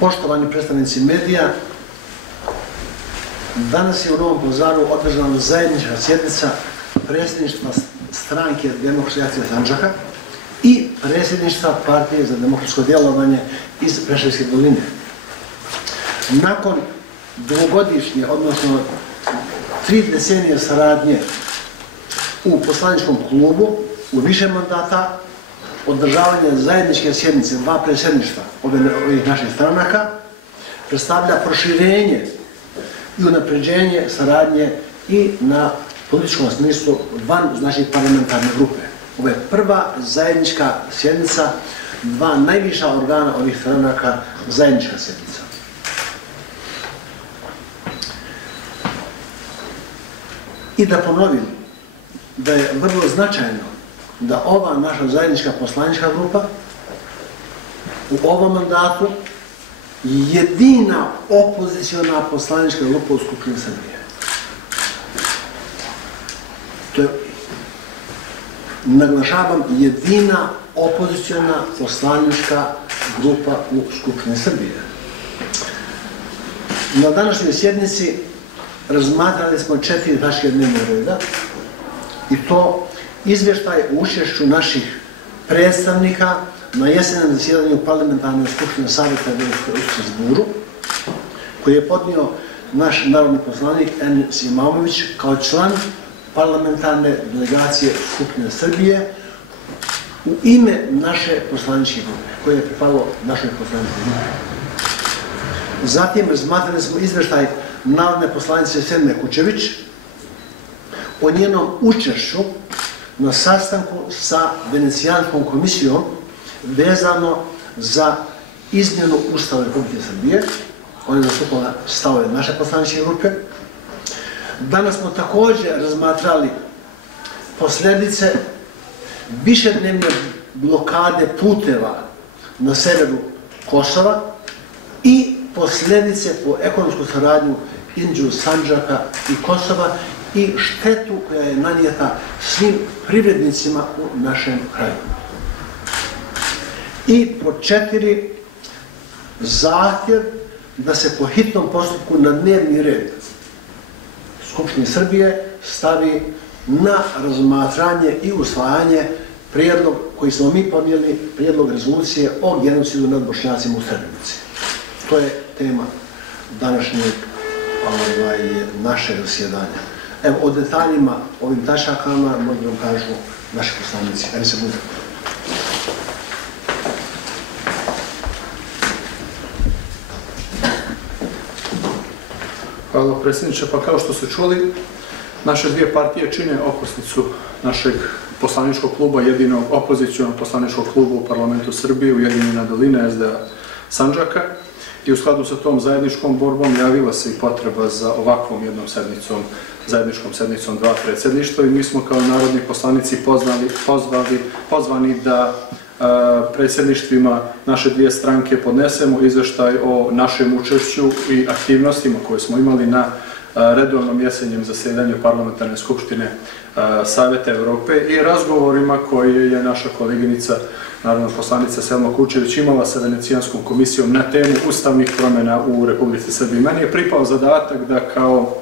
Poštovani predstavnici medija, danas je u Novom Pazaru održana zajednička sjednica predsjedništva stranke Demokratske akcije Sandžaka i predsjedništva Partije za demokratsko djelovanje iz Preševske doline. Nakon dvogodišnje, odnosno 3 decenije saradnje u poslaničkom klubu, u više mandata, održavanje zajedničke sjednice 2 predsjedništva ovih naših stranaka predstavlja proširenje i unapređenje saradnje i na političkom smislu van parlamentarne grupe. Ovo je prva zajednička sjednica 2 najviša organa ovih stranaka, zajednička sjednica. I da ponovim da je vrlo značajno da ova naša zajednička poslanička grupa u ovom mandatu je jedina opoziciona poslanička grupa u Skupštini Srbije. To je, naglašavam, jedina opoziciona poslanička grupa u Skupštini Srbije. Na današnjoj sjednici razmatrali smo 4 tačke dnevnog reda i to izvještaj o učešću naših predstavnika na jesenjem zasjedanju Parlamentarne skupštine Saveta u Strasburu, koji je podnio naš narodni poslanik Enis Imamović kao član parlamentarne delegacije Skupštine Srbije u ime naše poslaničke grupe, koje je pripalo našoj poslaničkoj grupi. Zatim razmatrali smo izvještaj narodne poslanice Selme Kučević o njenom učešću na sastanku sa Venecijanskom komisijom vezano za izmjenu Ustava Republike Srbije. Ona je zastupala stavove naše poslaničke grupe. Danas smo također razmatrali posljedice višednevne blokade puteva na severu Kosova i posljedice po ekonomsku saradnju između Sandžaka i Kosova i štetu koja je nanijeta svim privrednicima u našem kraju. I pod 4, zahtjev da se po hitnom postupku na dnevni red Skupštine Srbije stavi na razmatranje i usvajanje prijedlog koji smo mi podnijeli, prijedlog rezolucije o genocidu nad Bošnjacima u Srebrenici. To je tema današnjeg našeg zasjedanja. Evo, o detaljima ovim tačakama možda vam kažu naši poslanici. Evo se bude. Hvala predsjedniče. Pa kao što ste čuli, naše 2 partije čine okosnicu našeg poslaničkog kluba, jedinog opozicijonog poslaničkog kluba u parlamentu Srbije, Ujedinjena dolina SDA Sandžaka. I u skladu sa tom zajedničkom borbom javila se i potreba za ovakvom jednom sednicom, zajedničkom sednicom 2 predsjedništva i mi smo kao narodni poslanici pozvani da predsjedništvima naše 2 stranke podnesemo izvještaj o našem učešću i aktivnostima koje smo imali na redovnom jesenjem zasjedanju Parlamentarne skupštine Saveta Evrope i razgovorima koje je naša koleginica, narodna poslanica Selma Kučević, imala sa Venecijanskom komisijom na temu ustavnih promjena u Republici Srbiji. Meni je pripao zadatak da kao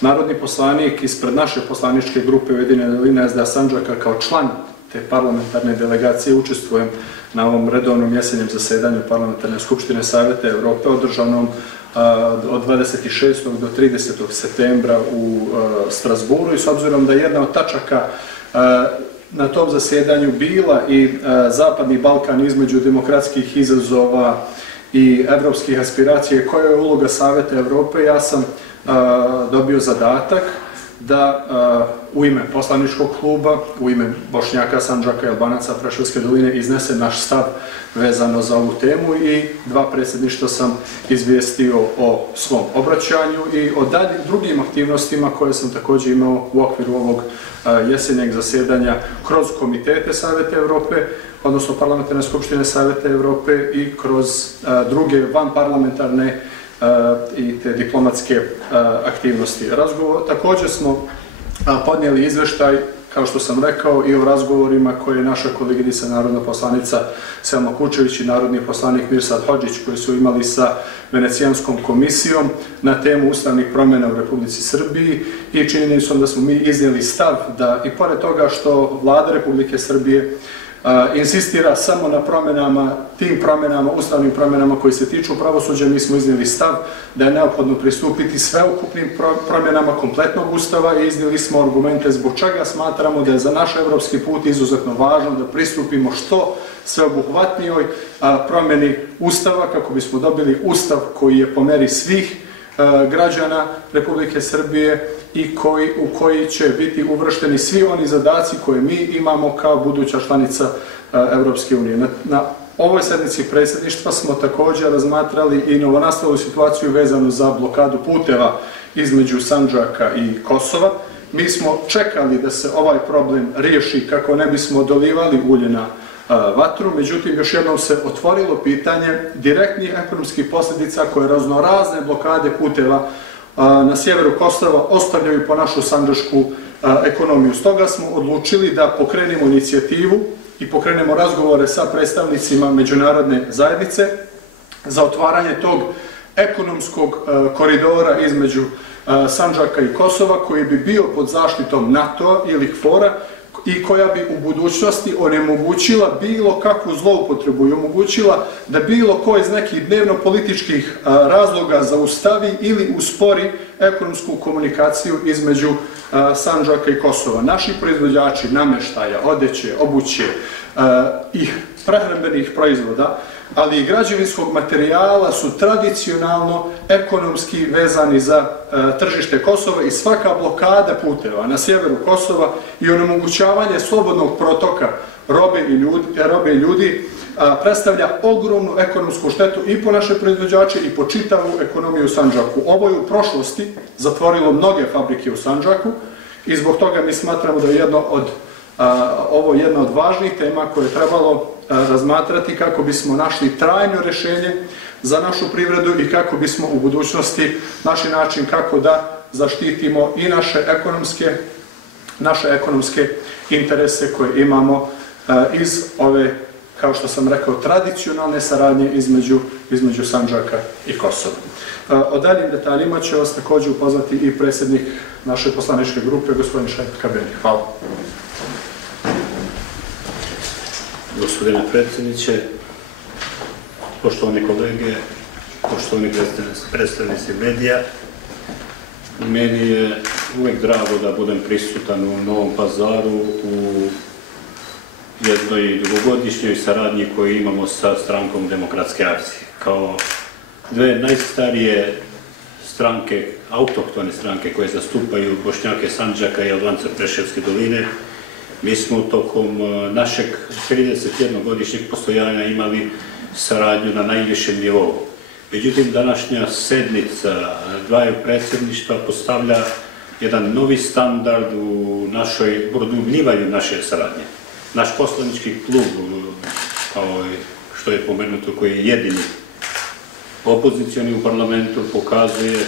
narodni poslanik ispred naše poslaničke grupe Ujedinjene doline SDA Sandžaka kao član te parlamentarne delegacije učestvujem na ovom redovnom jesenjem zasjedanju Parlamentarne skupštine Saveta Evrope održanom od 26. do 30. septembra u Strasburu i s obzirom da je jedna od tačaka na tom zasjedanju bila i Zapadni Balkan između demokratskih izazova i evropskih aspiracija, koja je uloga Saveta Evrope, ja sam dobio zadatak da u ime poslaničkog kluba, u ime Bošnjaka, Sandžaka i Albanaca Preševske doline iznese naš stav vezano za ovu temu i 2 predsjedništva sam izvijestio o svom obraćanju i o drugim aktivnostima koje sam također imao u okviru ovog jesenjeg zasjedanja kroz komitete Saveta Evrope, odnosno Parlamentarne skupštine Saveta Evrope i kroz druge vanparlamentarne i te diplomatske aktivnosti. Također smo podnijeli izveštaj kao što sam rekao, i o razgovorima koje je naša koleginica narodna poslanica Selma Kučević i narodni poslanik Mirsad Hodžić koji su imali sa Venecijanskom komisijom na temu ustavnih promjena u Republici Srbiji i činjenicom da smo mi iznijeli stav da i pored toga što Vlada Republike Srbije insistira samo na promjenama, tim promjenama, ustavnim promjenama koji se tiču pravosuđa, mi smo iznijeli stav da je neophodno pristupiti sveukupnim promjenama kompletnog ustava i iznijeli smo argumente zbog čega smatramo da je za naš evropski put izuzetno važno da pristupimo što sveobuhvatnijoj promjeni ustava kako bismo dobili ustav koji je po meri svih građana Republike Srbije i u koji će biti uvršteni svi oni zadaci koje mi imamo kao buduća članica Evropske unije. Na ovoj sednici predsjedništva smo također razmatrali i novonastalu situaciju vezanu za blokadu puteva između Sandžaka i Kosova. Mi smo čekali da se ovaj problem riješi kako ne bismo dolivali ulje na vatru, međutim još jednom se otvorilo pitanje direktnih ekonomskih posljedica koje raznorazne blokade puteva na sjeveru Kosova ostavljaju po našu sandžačku ekonomiju. Stoga smo odlučili da pokrenemo inicijativu i pokrenemo razgovore sa predstavnicima međunarodne zajednice za otvaranje tog ekonomskog koridora između Sandžaka i Kosova koji bi bio pod zaštitom NATO ili KFOR-a i koja bi u budućnosti onemogućila bilo kakvu zloupotrebu i omogućila da bilo ko iz nekih dnevno-političkih razloga zaustavi ili uspori ekonomsku komunikaciju između Sandžaka i Kosova. Naši proizvođači namještaja, odeće, obuće i prehrambenih proizvoda, ali i građevinskog materijala su tradicionalno ekonomski vezani za tržište Kosova i svaka blokada puteva na sjeveru Kosova i onemogućavanje slobodnog protoka robe i ljudi predstavlja ogromnu ekonomsku štetu i po naše proizvođače i po čitavu ekonomiju u Sandžaku. Ovo je u prošlosti zatvorilo mnoge fabrike u Sandžaku i zbog toga mi smatramo da je ovo jedna od važnih tema koje je trebalo razmatrati kako bismo našli trajno rješenje za našu privredu i kako bismo u budućnosti našli način kako da zaštitimo i naše ekonomske interese koje imamo iz ove, kao što sam rekao, tradicionalne saradnje između Sandžaka i Kosova. O daljim detaljima će vas također upoznati i predsjednik naše poslaničke grupe, gospodin Šaip Kamberi. Hvala. Gospodine predsjedniče, poštovani kolege, poštovani predstavnici medija, meni je uvijek drago da budem prisutan u Novom Pazaru u jednoj dugogodišnjoj saradnji koju imamo sa strankom Demokratske akcije. Kao dve najstarije stranke, autohtone stranke koje zastupaju Bošnjake Sandžaka i Albance Preševske doline, mi smo tokom našeg 31-godišnjeg postojanja imali saradnju na najvišem nivou. Međutim, današnja sednica dvaju predsjedništva postavlja jedan novi standard u produbljivanju naše saradnje. Naš poslanički klub, kao što je pomenuto, koji je jedini opozicioni u parlamentu, pokazuje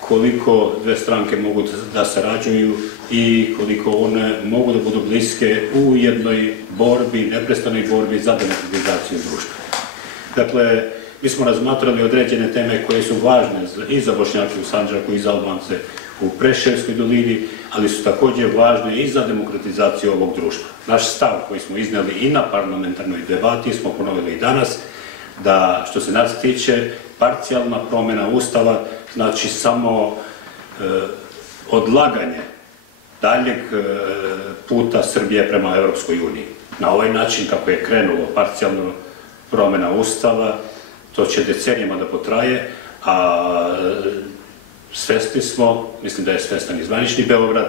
koliko dve stranke mogu da sarađuju i koliko one mogu da budu bliske u jednoj borbi, neprestanoj borbi za demokratizaciju društva. Dakle, mi smo razmatrali određene teme koje su važne i za Bošnjake u Sandžaku i za Albance u Preševskoj dolini, ali su također važne i za demokratizaciju ovog društva. Naš stav koji smo iznijeli i na parlamentarnoj debati smo ponovili i danas, da što se nas tiče parcijalna promjena Ustava znači samo odlaganje daljeg puta Srbije prema Evropskoj uniji. Na ovaj način kako je krenulo parcijalno promjena Ustava, to će decenijama da potraje, a svesni smo, mislim da je svestan i zvanični Beograd,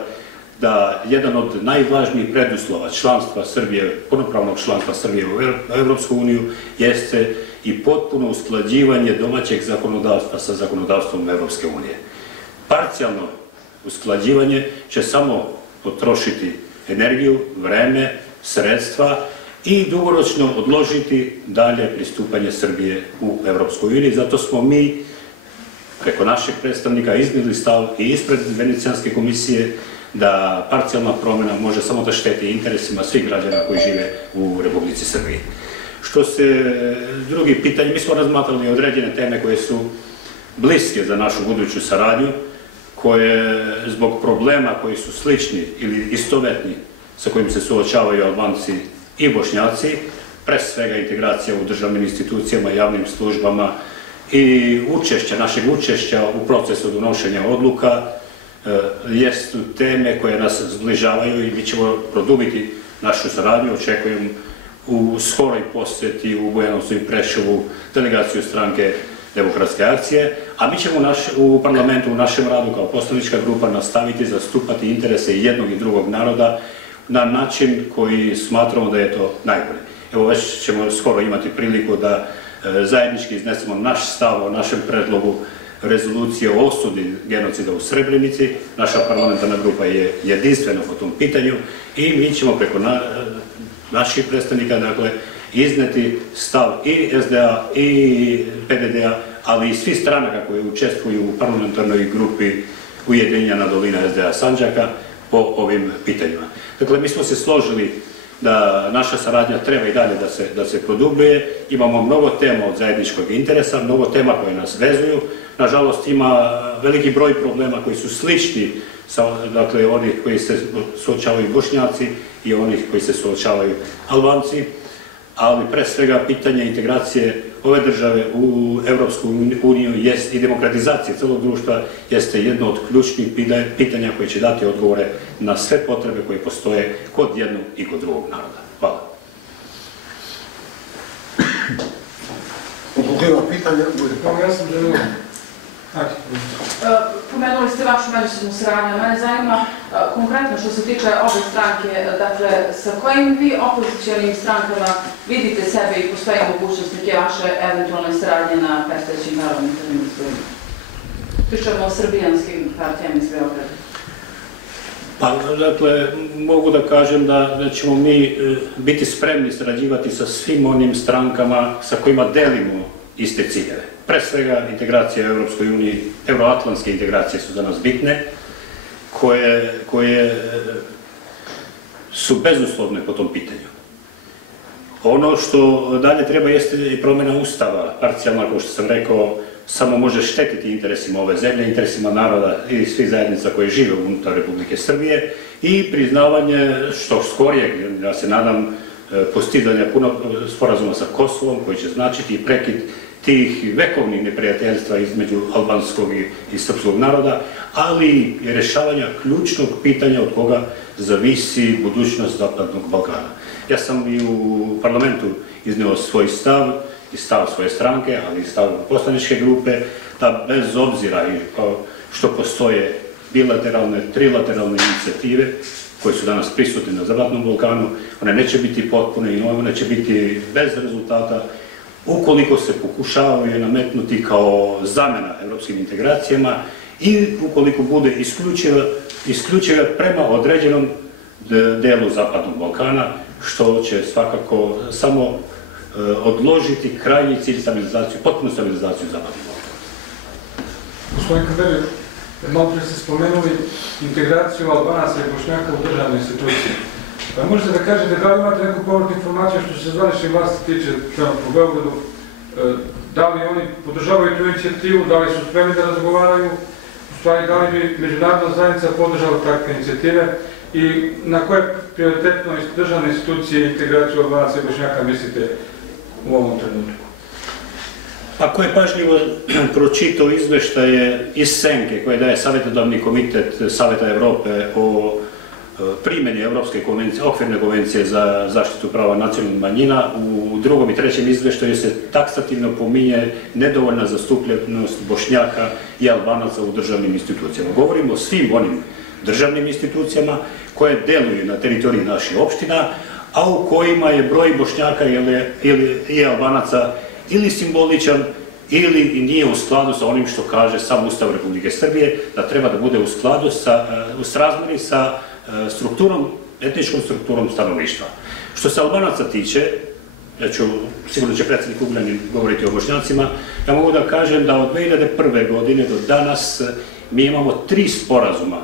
da jedan od najvažnijih preduslova članstva Srbije, punopravnog članstva Srbije u Evropsku uniju jeste i potpuno usklađivanje domaćeg zakonodavstva sa zakonodavstvom Evropske unije. Parcijalno usklađivanje će samo potrošiti energiju, vreme, sredstva i dugoročno odložiti dalje pristupanje Srbije u Evropskoj uniji. Zato smo mi preko našeg predstavnika iznijeli stav i ispred Venecijanske komisije da parcijalna promjena može samo da šteti interesima svih građana koji žive u Republici Srbiji. Što se drugih pitanja, mi smo razmatrali određene teme koje su bliske za našu buduću saradnju, koje zbog problema koji su slični ili istovetni sa kojim se suočavaju Albanci i Bošnjaci, pre svega integracija u državnim institucijama, javnim službama i našeg učešća u procesu donošenja odluka, jesu teme koje nas zbližavaju i mi ćemo produbiti našu saradnju. Očekujem u skoroj posjeti u Bujanovcu i Preševu delegaciju stranke Demokratske akcije, a mi ćemo u parlamentu, u našem radu kao poslanička grupa nastaviti zastupati interese jednog i drugog naroda na način koji smatramo da je to najbolje. Evo, već ćemo skoro imati priliku da zajednički iznesemo naš stav o našem predlogu rezolucije o osudi genocida u Srebrenici. Naša parlamentarna grupa je jedinstvena po tom pitanju i mi ćemo preko naših predstavnika izneti stav i SDA i PDD-a, ali i svih stranaka koji učestvuju u parlamentarnoj grupi Ujedinjena dolina SDA Sandžaka po ovim pitanjima. Dakle, mi smo se složili da naša saradnja treba i dalje da se produbljuje. Imamo mnogo tema od zajedničkog interesa, mnogo tema koje nas vezuju. Nažalost, ima veliki broj problema koji su slični, dakle, onih koji se suočavaju Bošnjaci i onih koji se suočavaju Albanci, ali pre svega pitanje integracije ove države u Evropsku uniju i demokratizacije celog društva jeste jedno od ključnih pitanja koje će dati odgovore na sve potrebe koje postoje kod jednog i kod drugog naroda. Hvala. Ima pitanja? Ja sam želio... Pomenuli ste vašu međusobnu saradnju. Mene zanima konkretno što se tiče ove stranke, dakle, sa kojim vi opozicijalnim strankama vidite sebe i postoji mogućnost neke vaše eventualne saradnje na predstojećim parlamentarnim izborima? Pričamo o srbijanskim partijama iz Beograda. Pa, dakle, mogu da kažem da ćemo mi biti spremni sarađivati sa svim onim strankama sa kojima delimo iste ciljeve. Pre svega, integracija u Evropskoj uniji, euroatlantske integracije su za nas bitne, koje su bezuslovne po tom pitanju. Ono što dalje treba jeste i promjena ustava, parcijalna, kao što sam rekao, samo može štetiti interesima ove zemlje, interesima naroda i svih zajednica koje žive unutar Republike Srbije i priznavanje što skorijeg, ja se nadam, postizanja puno sporazuma sa Kosovom koji će značiti i prekid tih vekovnih neprijateljstva između albanskog i srpskog naroda, ali i rješavanja ključnog pitanja od koga zavisi budućnost Zapadnog Balkana. Ja sam i u parlamentu izneo svoj stav i stav svoje stranke, ali i stav poslaničke grupe, da bez obzira što postoje bilateralne, trilateralne inicijative koje su danas prisutne na Zapadnom Balkanu, one neće biti potpune i one će biti bez rezultata ukoliko se pokušavaju nametnuti kao zamena evropskim integracijama i ukoliko bude isključiva prema određenom delu Zapadnog Balkana, što će svakako samo odložiti krajnji cilj stabilizaciju, potpunu stabilizaciju Zapadnog Balkana. Gospodin Kaberio, malo pre ste spomenuli integraciju Albanaca i Bošnjaka u državne institucije. Pa možete da kažete da li imate neku povratnu informaciju što se zvanične vlasti tiče po Beogradu, da li oni podržavaju tu inicijativu, da li su spremni da razgovaraju, u stvari da li bi međunarodna zajednica podržala takve inicijative i na koje prioritetno državne institucije integraciju Albanaca i Bošnjaka mislite u ovom trenutku? Ako je pažljivo pročitao izveštaje iz Senke koje daje Savjetodavni komitet Saveta Evrope o primjeni Evropske konvencije, okvirne konvencije za zaštitu prava nacionalnih manjina, u drugom i trećem izveštaju se taksativno pominje nedovoljna zastupljenost Bošnjaka i Albanaca u državnim institucijama. Govorimo o svim onim državnim institucijama koje deluju na teritoriji naših opština, a u kojima je broj Bošnjaka i Albanaca ili simboličan ili nije u skladu sa onim što kaže sam Ustav Republike Srbije, da treba da bude u srazmeri sa etničkom strukturom stanovništva. Što se Albanaca tiče, sigurno će predsjednik Ugljanin govoriti o Bošnjacima, ja mogu da kažem da od 2001. godine do danas mi imamo 3 sporazuma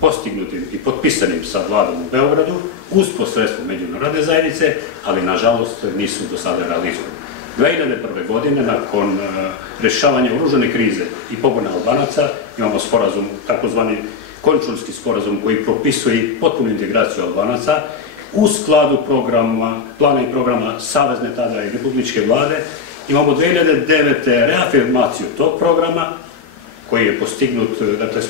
postignutim i potpisanim sa vladom u Beogradu uz posredstvo međunarodne zajednice, ali nažalost nisu do sada realizovani. 2001. godine, nakon rješavanja oružane krize i pogona Albanaca, imamo sporazum, takozvani Končulski sporazum koji propisuje potpunu integraciju Albanaca u skladu plana i programa Savezne tada i republičke vlade. Imamo 2009. reafirmaciju tog programa koji je postignut, dakle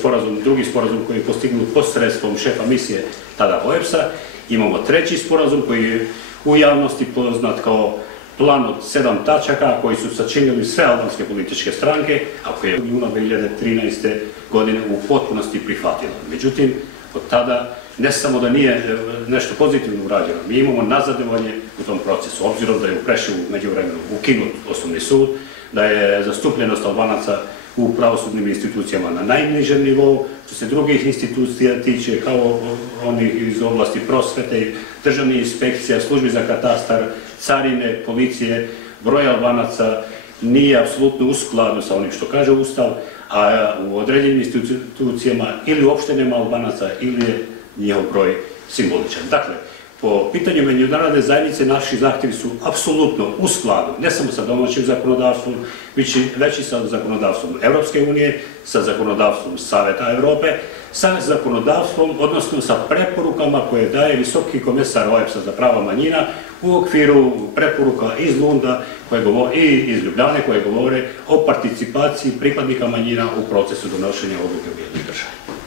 drugi sporazum koji je postignut posredstvom šefa misije tada OEBS-a. Imamo treći sporazum koji je u javnosti poznat kao plan od 7 tačaka koji su sačinili sve albanske političke stranke, a koje je u junu 2013. godine u potpunosti prihvatilo. Međutim, od tada ne samo da nije nešto pozitivno urađeno, mi imamo nazadovanje u tom procesu, obzirom da je u Preševu međuvremenu ukinut osnovni sud, da je zastupljenost Albanaca u pravosudnim institucijama na najnižem nivou, što se drugih institucija tiče, kao onih iz oblasti prosvete, državnih inspekcija, službi za katastar, carine, policije, broj Albanaca nije apsolutno u skladu sa onim što kaže Ustav, a u određenim institucijama ili uopšte nema Albanaca ili je njihov broj simboličan. Dakle, po pitanju međunarodne zajednice naši zahtjevi su apsolutno u skladu, ne samo sa domaćim zakonodavstvom, već i sa zakonodavstvom Evropske unije, sa zakonodavstvom Saveta Evrope, sa zakonodavstvom, odnosno sa preporukama koje daje visoki komesar OEBS-a za prava manjina u okviru preporuka iz Lunda i iz Ljubljane koje govore o participaciji pripadnika manjina u procesu donošenja odluke u jednoj državi.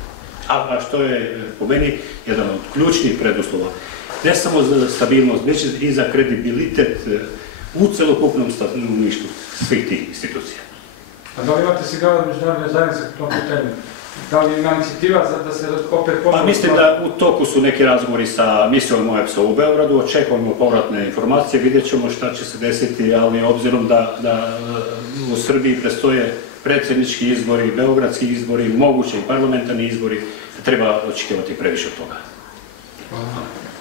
A što je po meni jedan od ključnih preduslova ne samo za stabilnost, već i za kredibilitet u celokupnom stanovništvu svih tih institucija. A da li imate signal od međunarodne zajednice po tom pitanju? Da li ima inicijativa da se opet ponovno... Pa mislim da u toku su neki razgovori sa misijom OEBS-a u Beogradu, očekujemo povratne informacije, vidjet ćemo šta će se desiti, ali obzirom da u Srbiji prestoje predsjednički izbori, beogradski izbori, moguće i parlamentarni izbori, treba očekivati previše od toga. Hvala.